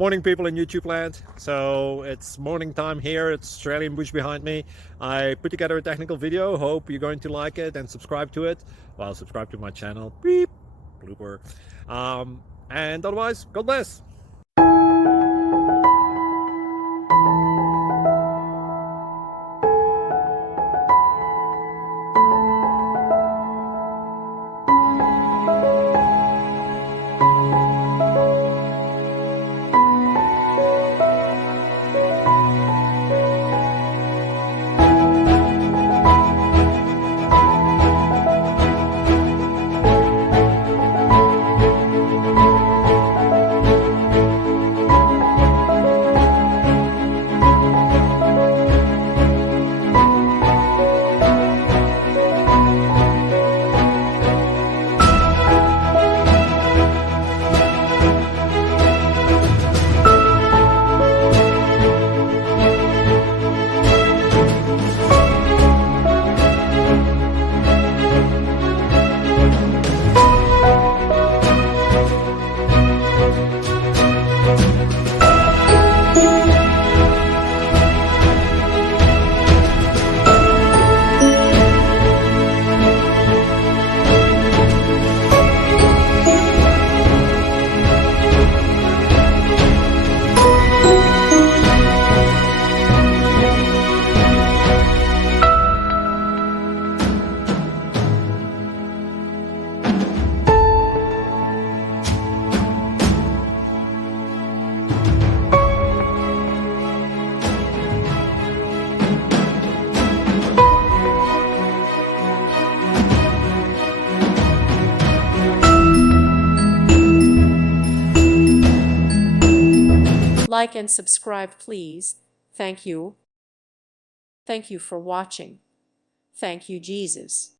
Morning, people in YouTube land. So it's morning time here. It's Australian bush behind me. I put together a technical video. Hope you're going to like it and subscribe to it. Well, subscribe to my channel. Beep. Blooper. And otherwise, God bless. Like and subscribe, please. Thank you. Thank you for watching. Thank you, Jesus.